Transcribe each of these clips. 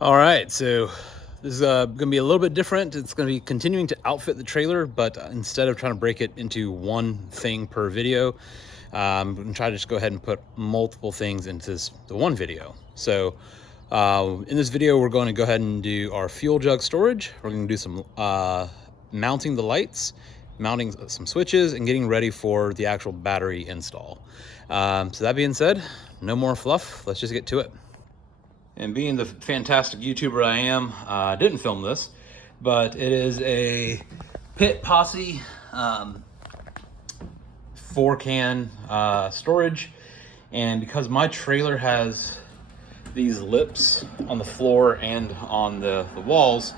All right, so this is going to be a little bit different. It's going to be continuing to outfit the trailer, but instead of trying to break it into one thing per video, I'm going to try to just go ahead and put multiple things into the one video. So in this video, we're going to go ahead and do our fuel jug storage. We're going to do some mounting the lights, mounting some switches, and getting ready for the actual battery install. So that being said, no more fluff. Let's just get to it. And being the fantastic YouTuber I am, I didn't film this, but it is a Pit Posse 4-can storage. And because my trailer has these lips on the floor and on the walls,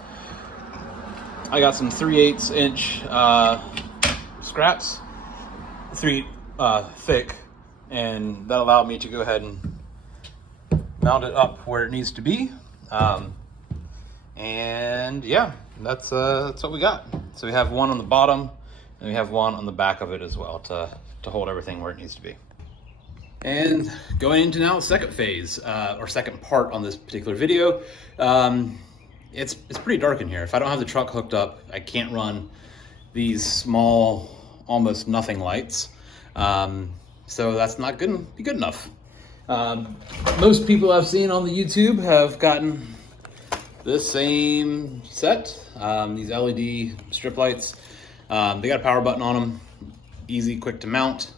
I got some 3/8 inch scraps, 3 thick, and that allowed me to go ahead and mount it up where it needs to be. And yeah, that's what we got. So we have one on the bottom and we have one on the back of it as well to hold everything where it needs to be. And going into now the second phase, or second part on this particular video. It's pretty dark in here. If I don't have the truck hooked up, I can't run these small, almost nothing lights. So that's not good enough. Most people I've seen on the YouTube have gotten this same set, these LED strip lights. They got a power button on them, easy, quick to mount,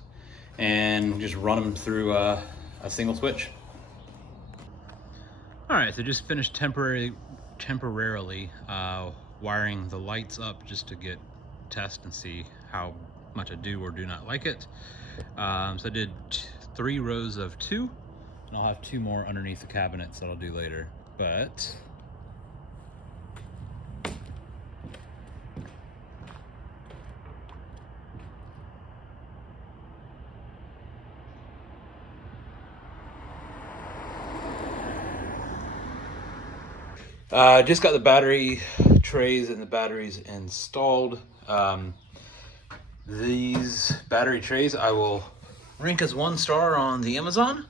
and just run them through a single switch. All right, so just finished temporarily wiring the lights up just to test and see how much I do or do not like it. So I did 3 rows of 2, and I'll have 2 more underneath the cabinets that I'll do later. But just got the battery trays and the batteries installed. These battery trays I will rank as 1 star on the Amazon.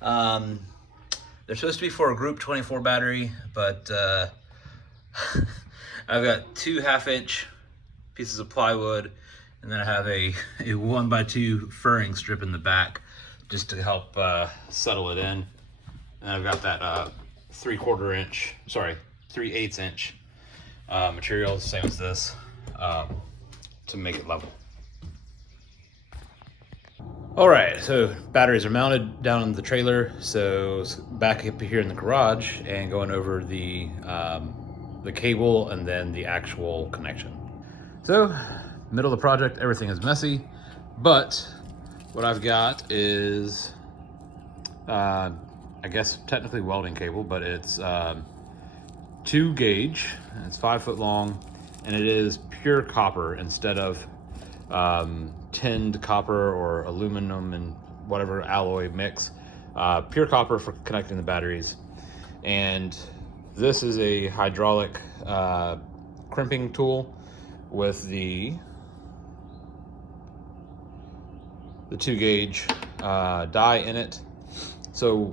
They're supposed to be for a Group 24 battery, but I've got 2 1/2-inch pieces of plywood, and then I have a 1x2 furring strip in the back just to help settle it in. And I've got that 3/8 inch material, same as this, to make it level. All right, so batteries are mounted down in the trailer. So back up here in the garage and going over the cable and then the actual connection. So middle of the project, everything is messy, but what I've got is, I guess technically welding cable, but it's 2 gauge, and it's 5 foot long, and it is pure copper instead of tinned copper or aluminum and whatever alloy mix. Pure copper for connecting the batteries. And this is a hydraulic crimping tool with the 2 gauge die in it. So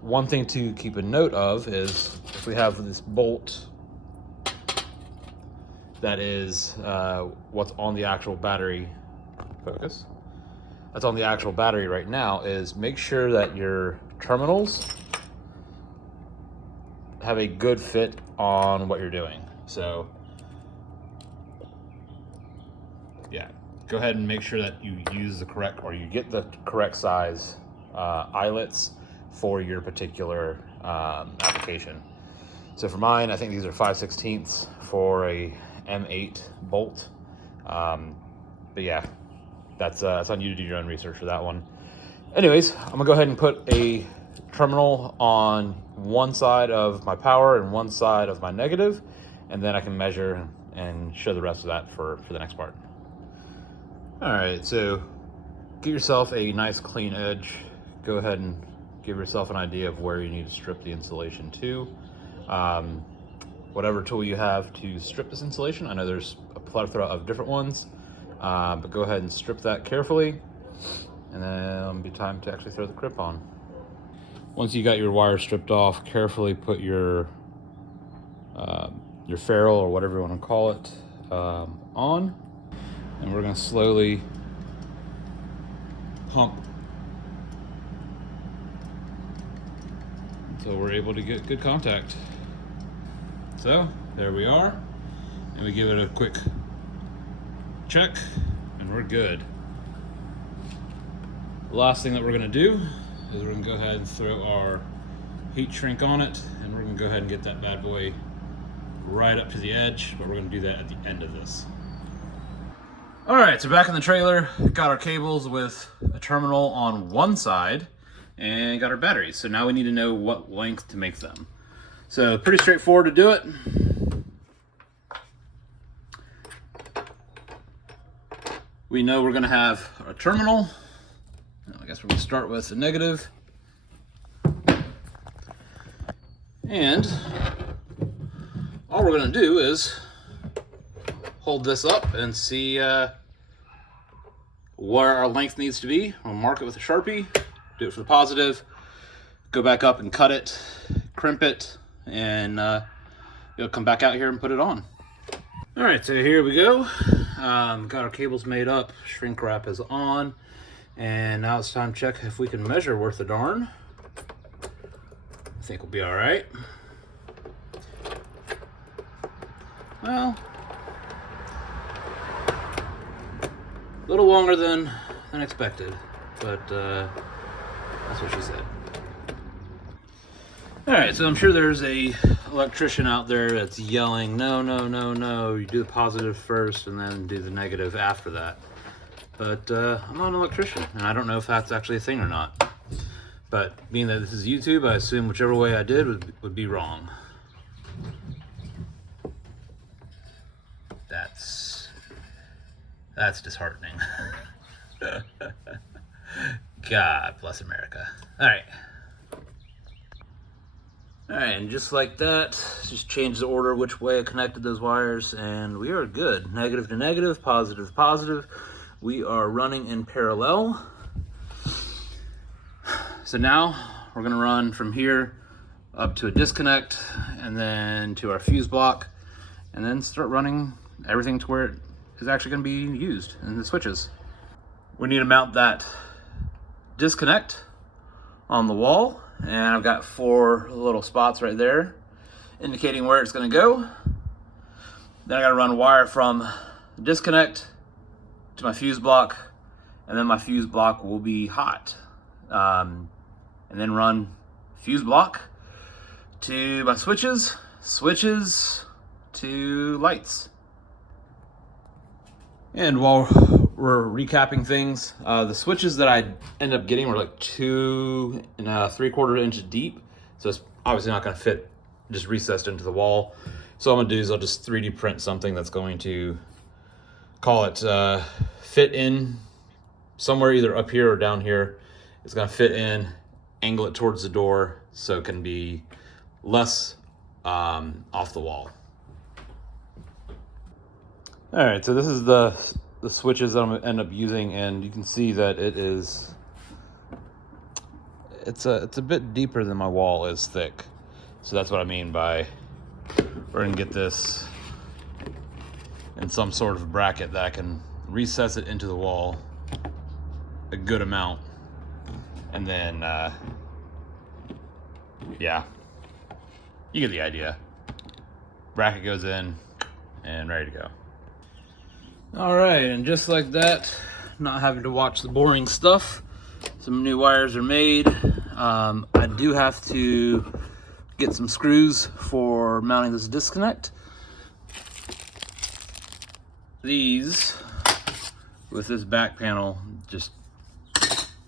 one thing to keep a note of is if we have this bolt that is what's on the actual battery, focus, that's on the actual battery right now, is make sure that your terminals have a good fit on what you're doing. So yeah, go ahead and make sure that you use the correct, or you get the correct size eyelets for your particular application. So for mine, I think these are 5/16 for a M8 bolt. But yeah, that's on you to do your own research for that one. Anyways, I'm gonna go ahead and put a terminal on one side of my power and one side of my negative, and then I can measure and show the rest of that for the next part. All right, so get yourself a nice clean edge. Go ahead and give yourself an idea of where you need to strip the insulation to. Whatever tool you have to strip this insulation. I know there's a plethora of different ones, but go ahead and strip that carefully, and then it'll be time to actually throw the crib on. Once you got your wire stripped off, carefully put your your ferrule or whatever you want to call it on, and we're going to slowly pump until we're able to get good contact. So there we are, and we give it a quick check and we're good. The last thing that we're going to do is we're going to go ahead and throw our heat shrink on it, and we're going to go ahead and get that bad boy right up to the edge, but we're going to do that at the end of this. Alright, so back in the trailer, got our cables with a terminal on one side and got our batteries. So now we need to know what length to make them. So pretty straightforward to do it. We know we're going to have a terminal. I guess we're going to start with the negative. And all we're going to do is hold this up and see where our length needs to be. We'll mark it with a Sharpie, do it for the positive, go back up and cut it, crimp it, and you'll come back out here and put it on. All right, so here we go. Got our cables made up, shrink wrap is on, and now it's time to check if we can measure worth a darn. I think we'll be all right. Well, a little longer than expected, but that's what she said. All right, so I'm sure there's a electrician out there that's yelling, no, no, no, no, you do the positive first and then do the negative after that. But I'm not an electrician, and I don't know if that's actually a thing or not. But being that this is YouTube, I assume whichever way I did would be wrong. That's disheartening. God bless America. All right, and just like that, just change the order which way I connected those wires, and we are good. Negative to negative, positive to positive. We are running in parallel. So now we're gonna run from here up to a disconnect, and then to our fuse block, and then start running everything to where it is actually gonna be used in the switches. We need to mount that disconnect on the wall, and I've got 4 little spots right there indicating where it's going to go. Then I got to run wire from the disconnect to my fuse block, and then my fuse block will be hot, and then run fuse block to my switches to lights. And while we're recapping things, the switches that I ended up getting were like 2 3/4 inches deep, so it's obviously not going to fit just recessed into the wall. So what I'm going to do is I'll just 3D print something that's going to, call it, fit in somewhere either up here or down here. It's going to fit in, angle it towards the door so it can be less off the wall. All right, so this is the switches that I'm gonna end up using, and you can see that it's a bit deeper than my wall is thick. So that's what I mean by we're gonna get this in some sort of bracket that I can recess it into the wall a good amount, and then yeah, you get the idea. Bracket goes in and ready to go. All right, and just like that, not having to watch the boring stuff, some new wires are made. I do have to get some screws for mounting this disconnect. These, with this back panel, just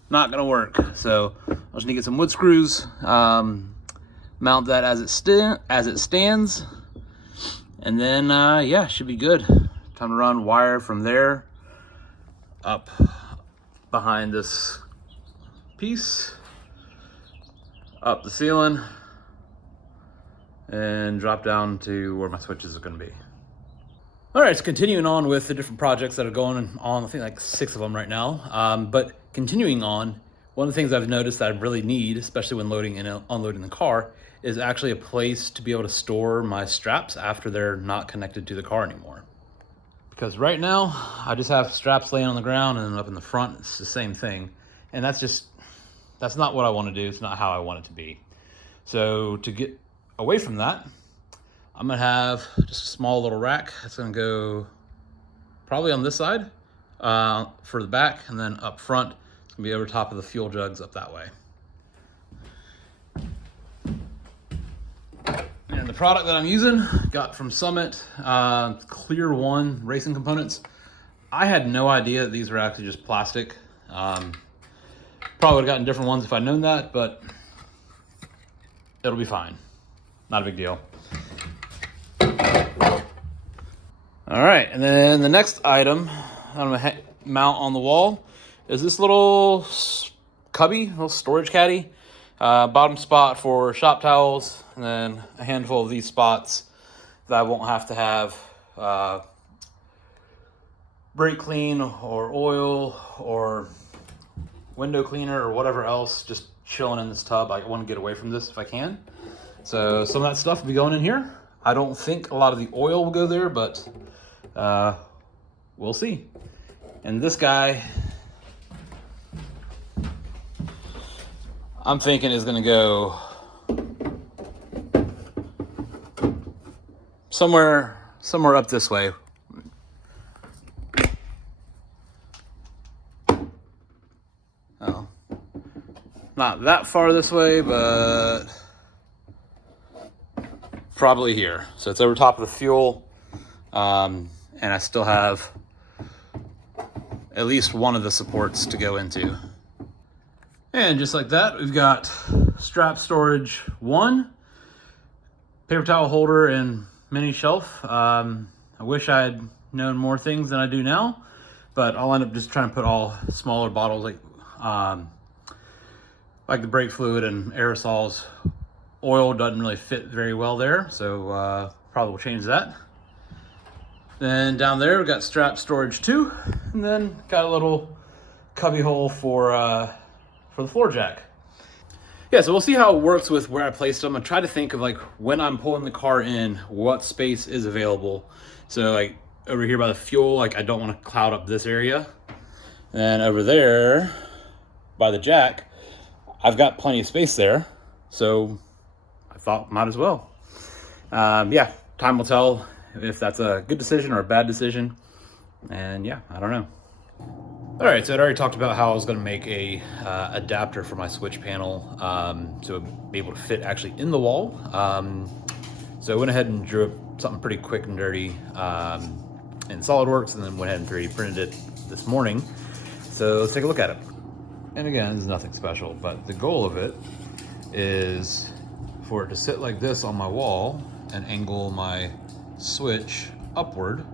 not gonna work. So I just need to get some wood screws, mount that as it stands, and then yeah, should be good. Time to run wire from there up behind this piece, up the ceiling, and drop down to where my switches are going to be. All right, so continuing on with the different projects that are going on, I think like 6 of them right now. But continuing on, one of the things I've noticed that I really need, especially when loading and unloading the car, is actually a place to be able to store my straps after they're not connected to the car anymore. Because right now, I just have straps laying on the ground, and then up in the front, it's the same thing. And that's not what I want to do. It's not how I want it to be. So to get away from that, I'm gonna have just a small little rack. It's gonna go probably on this side for the back, and then up front, it's gonna be over top of the fuel jugs up that way. And the product that I'm using, got from Summit, Clear One racing components. I had no idea that these were actually just plastic. Probably would have gotten different ones if I'd known that, but it'll be fine. Not a big deal. All right, and then the next item I'm gonna mount on the wall is this little cubby, little storage caddy. Bottom spot for shop towels, and then a handful of these spots that I won't have to have brake clean or oil or window cleaner or whatever else just chilling in this tub. I want to get away from this if I can. So some of that stuff will be going in here. I don't think a lot of the oil will go there, but we'll see. And this guy, I'm thinking is gonna go somewhere up this way. Oh, not that far this way, but probably here. So it's over top of the fuel, and I still have at least one of the supports to go into. And just like that, we've got strap storage 1, paper towel holder, and mini shelf. I wish I had known more things than I do now, but I'll end up just trying to put all smaller bottles like the brake fluid and aerosols. Oil doesn't really fit very well there, so probably will change that. Then down there, we've got strap storage 2, and then got a little cubby hole for the floor jack. Yeah, so we'll see how it works with where I placed them. I try to think of like when I'm pulling the car in, what space is available. So like over here by the fuel, like I don't want to cloud up this area. And over there by the jack, I've got plenty of space there. So I thought might as well. Yeah, time will tell if that's a good decision or a bad decision. And yeah, I don't know. All right, so I'd already talked about how I was going to make a adapter for my switch panel to be able to fit actually in the wall. So I went ahead and drew up something pretty quick and dirty in SolidWorks, and then went ahead and 3D printed it this morning. So let's take a look at it. And again, this is nothing special, but the goal of it is for it to sit like this on my wall and angle my switch upward.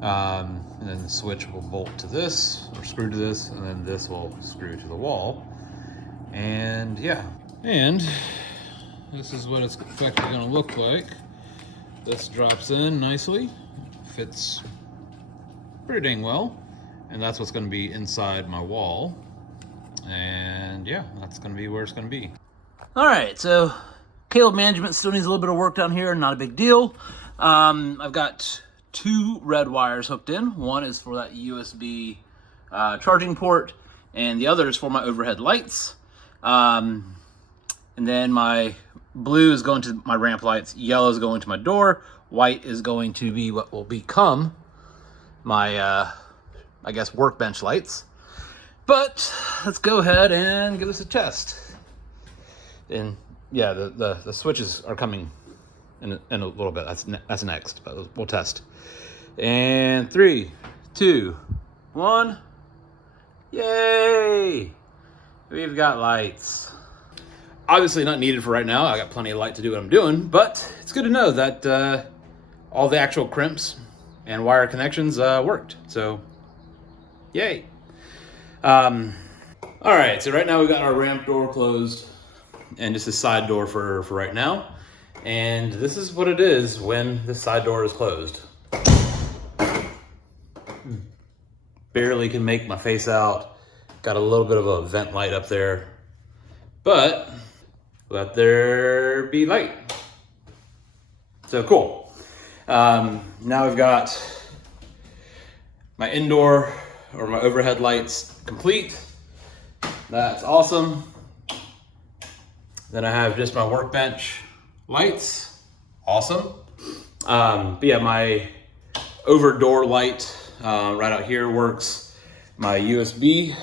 And then the switch will bolt to this or screw to this, and then this will screw to the wall. And yeah, and this is what it's effectively going to look like. This drops in nicely, fits pretty dang well, and that's what's going to be inside my wall. And yeah, that's going to be where it's going to be. All right, so cable management still needs a little bit of work down here, not a big deal. I've got 2 red wires hooked in. One is for that USB charging port, and the other is for my overhead lights. And then my blue is going to my ramp lights, yellow is going to my door, white is going to be what will become my, I guess, workbench lights. But let's go ahead and give this a test. And yeah, the switches are coming in a little bit. That's next, but we'll test. And 3, 2, 1. Yay! We've got lights. Obviously not needed for right now. I got plenty of light to do what I'm doing, but it's good to know that all the actual crimps and wire connections worked. So, yay. All right, so right now we've got our ramp door closed and just a side door for right now. And this is what it is when the side door is closed. Barely can make my face out. Got a little bit of a vent light up there. But let there be light. So cool. Now we've got my indoor or my overhead lights complete. That's awesome. Then I have just my workbench lights. Awesome. But yeah, my over door light right out here works. My USB,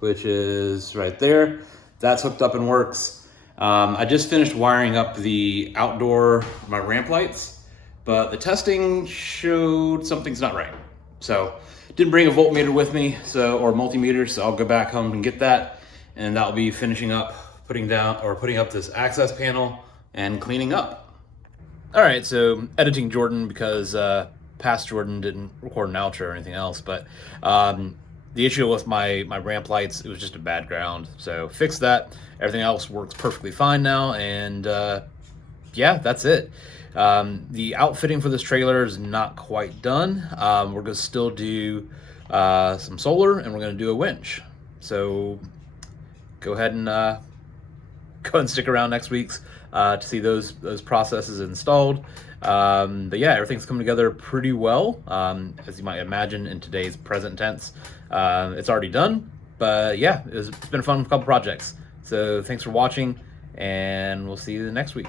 which is right there, that's hooked up and works. I just finished wiring up the outdoor, my ramp lights, but the testing showed something's not right. So didn't bring a voltmeter with me, or multimeter, so I'll go back home and get that, and that'll be finishing up putting up this access panel and cleaning up. All right, so editing Jordan because past Jordan didn't record an outro or anything else, but the issue with my ramp lights, it was just a bad ground, so fixed that. Everything else works perfectly fine now, and yeah, that's it. The outfitting for this trailer is not quite done. We're gonna still do some solar, and we're gonna do a winch. So go ahead and stick around next week's to see those processes installed. But yeah, everything's coming together pretty well, as you might imagine in today's present tense. It's already done, but yeah, it's been a fun couple projects. So thanks for watching, and we'll see you next week.